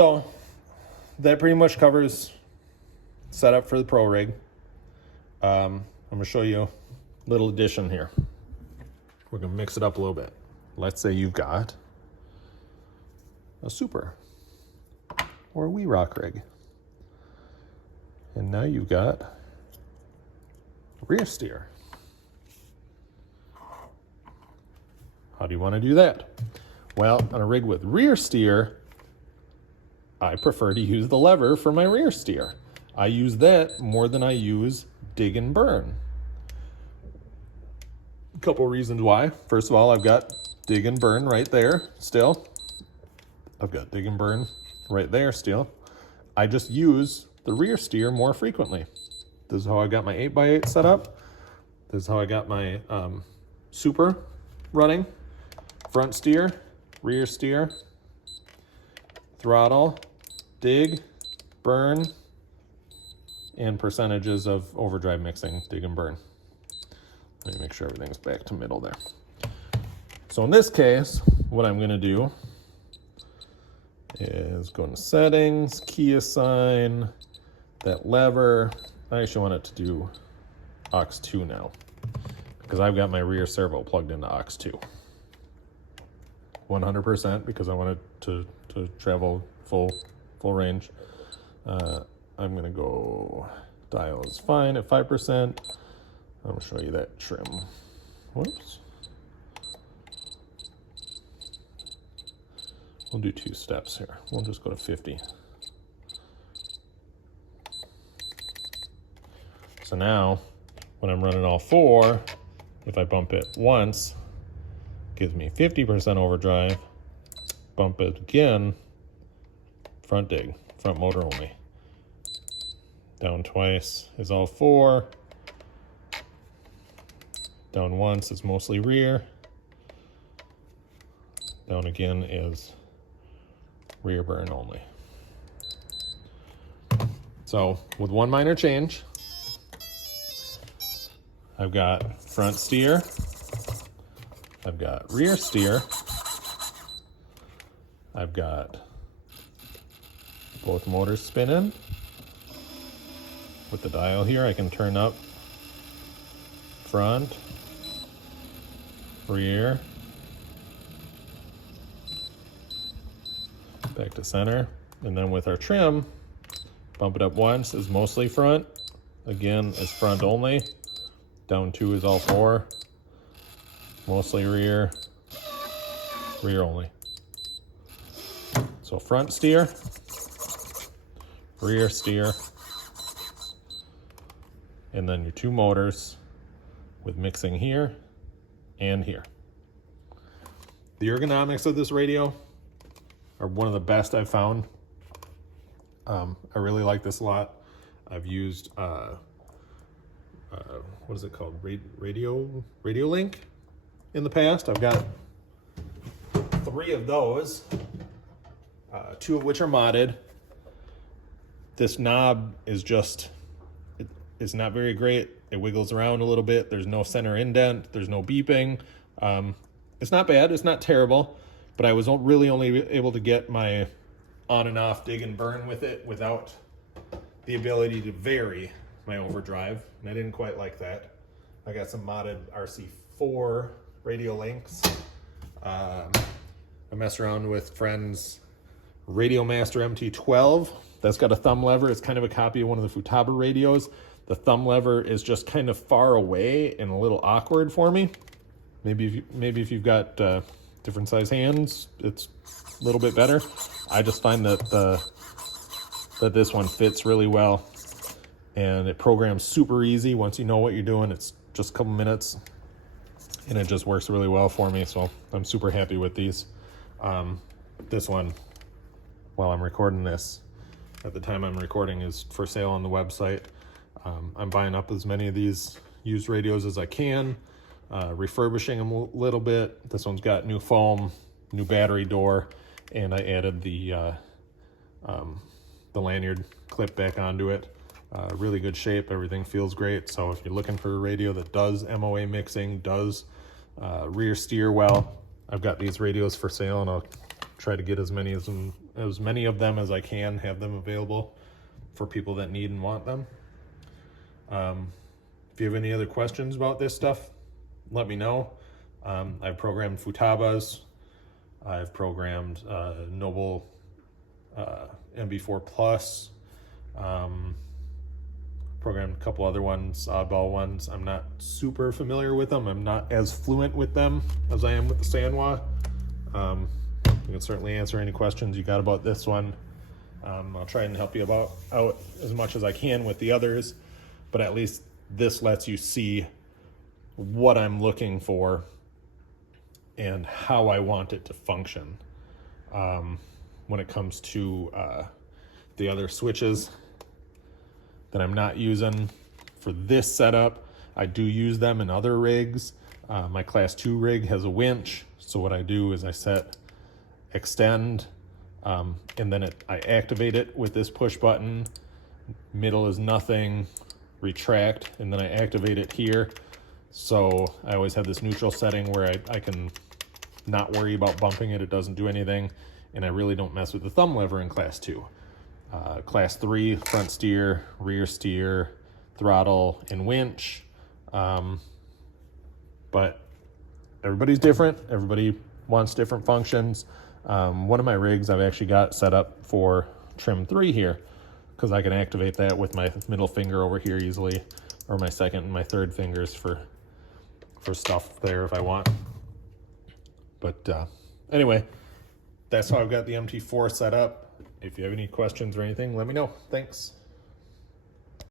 So that pretty much covers setup for the Pro rig. I'm gonna show you a little addition here. We're gonna mix it up a little bit. Let's say you've got a Super or a Wee Rock rig. And now you've got rear steer. How do you want to do that? Well, on a rig with rear steer, I prefer to use the lever for my rear steer. I use that more than I use dig and burn. A couple reasons why. First of all, I've got dig and burn right there still. I've got dig and burn right there still. I just use the rear steer more frequently. This is how I got my 8x8 set up. This is how I got my Super running. Front steer, rear steer, throttle, dig, burn, and percentages of overdrive mixing, dig and burn. Let me make sure everything's back to middle there. So in this case, what I'm gonna do is go into settings, key assign, that lever. I actually want it to do aux2 now because I've got my rear servo plugged into aux2. 100% because I want it to travel full range. I'm gonna go dial is fine at 5%. I'm gonna show you that trim. Whoops. We'll do 2 steps here. We'll just go to 50. So now, when I'm running all 4, if I bump it once, it gives me 50% overdrive. Bump it again, front dig, front motor only. Down twice is all 4. Down once is mostly rear. Down again is rear burn only. So with one minor change, I've got front steer, I've got rear steer, I've got both motors spinning. With the dial here, I can turn up front, rear, back to center, and then with our trim, bump it up once is mostly front, again is front only, down 2 is all 4, mostly rear, rear only. So front steer, rear steer, and then your 2 motors with mixing here and here. The ergonomics of this radio are one of the best I've found. I really like this a lot. I've used, what is it called? Radio Link in the past. I've got 3 of those, 2 of which are modded. This knob is just, it's not very great. It wiggles around a little bit. There's no center indent. There's no beeping. It's not bad. It's not terrible. But I was really only able to get my on and off dig and burn with it without the ability to vary my overdrive. And I didn't quite like that. I got some modded RC4 radio links. I messed around with friends' Radio Master MT12. That's got a thumb lever. It's kind of a copy of one of the Futaba radios. The thumb lever is just kind of far away and a little awkward for me. Maybe if you've got different size hands, it's a little bit better. I just find that that this one fits really well, and it programs super easy. Once you know what you're doing, it's just a couple minutes, and it just works really well for me. So I'm super happy with these. This one, while I'm recording this, at the time I'm recording, is for sale on the website. I'm buying up as many of these used radios as I can, refurbishing them a little bit. This one's got new foam, new battery door, and I added the lanyard clip back onto it. Really good shape. Everything feels great. So if you're looking for a radio that does MOA mixing, does rear steer well, I've got these radios for sale, and I'll try to get as many of them as many of them as I can, have them available for people that need and want them. If you have any other questions about this stuff, let me know. I've programmed Futabas. I've programmed Noble MB4 Plus. Programmed a couple other ones, oddball ones. I'm not super familiar with them. I'm not as fluent with them as I am with the Sanwa. You can certainly answer any questions you got about this one. I'll try and help you out as much as I can with the others, but at least this lets you see what I'm looking for and how I want it to function. When it comes to the other switches that I'm not using for this setup, I do use them in other rigs. My class 2 rig has a winch, so what I do is I set extend, and then I activate it with this push button. Middle is nothing, retract, and then I activate it here. So I always have this neutral setting where I can not worry about bumping it. It doesn't do anything, and I really don't mess with the thumb lever in class 2. Class 3, front steer, rear steer, throttle, and winch. But everybody's different. Everybody wants different functions. One of my rigs I've actually got set up for trim 3 here, because I can activate that with my middle finger over here easily, or my second and my third fingers for stuff there if I want. But anyway, that's how I've got the MT4 set up. If you have any questions or anything, let me know. Thanks.